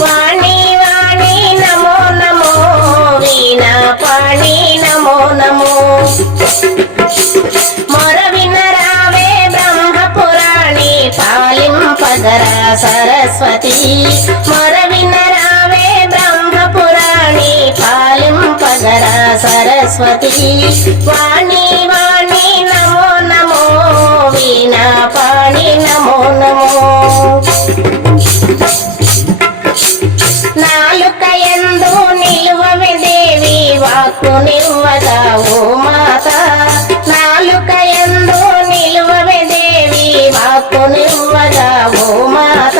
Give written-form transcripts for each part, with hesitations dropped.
వాణి వాణి నమో నమో వీణా పాణి నమో నమో మొర వినరావే బ్రహ్మపురాణి పాలింపగరా సరస్వతి మొర వినరావే బ్రహ్మపురాణి పాలింపగరా సరస్వతి వాణి వాణి నమో నమో వీణా పాణి నమో నమో నాలుక యందు నిలువవే దేవి వాక్కు నివ్వగా ఓ మాత నాలుక యందు నిలువవే దేవి వాక్కు నివ్వగా ఓ మాత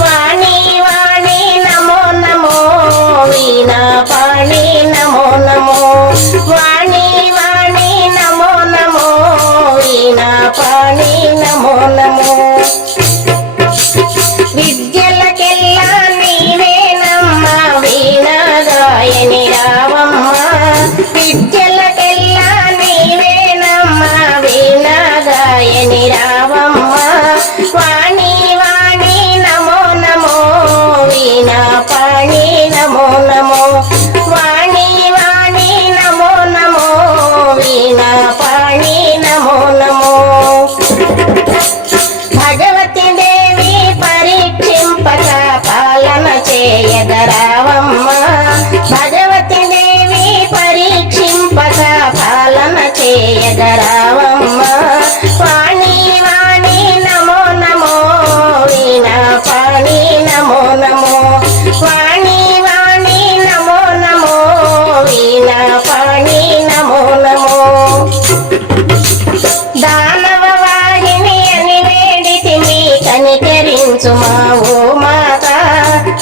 వాణి వాణి నమో నమో వీణా పాణి నమో నమో వాణి వాణి నమో నమో వీణా పాణి నమో నమో విద్యలకెల్లా నీవేనమ్మా వీణా గాయని రావమ్మ విద్యలకెల్లా నీవేనమ్మా వీణా గాయని రావమ్మ వాణి వాణి నమో నమో వీణా పాణి నమో నమో వాణి వాణి నమో నమో వీణా పాణి నమో నమో భగవతి దేవి పరీక్షింపక పాలన చేయగరావమ్మ భగవతి దేవి పరీక్షింపక పాలన చేయగరావమ్మ వాణి వాణి నమో నమో వీణా పాణి నమో నమో వాణి వాణి నమో నమో వీణా పాణి నమో నమో దానవ వాహిని అని వేడితిమి కనికరించుమా ఓ మాత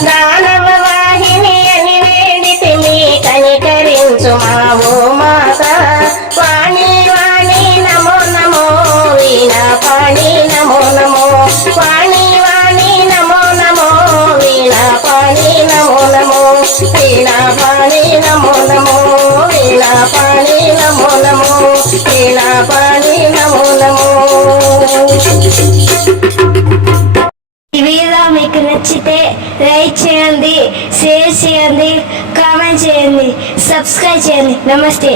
దానవ వాహిని అని వేడితిమి కనికరించుమా ఓ మాత వాణి వాణి నమో నమో వీణా పాణి నమో నమో వాణి వాణి నమో నమో వీణా పాణి నమో నమో వీణా పాణి నమో నమో వీణా పాణి నమో నమో వీణా పాణి నమో నమో ఈ వీడియో మీకు నచ్చితే లైక్ చేయండి, షేర్ చేయండి, కామెంట్ చేయండి, సబ్స్క్రైబ్ చేయండి. నమస్తే.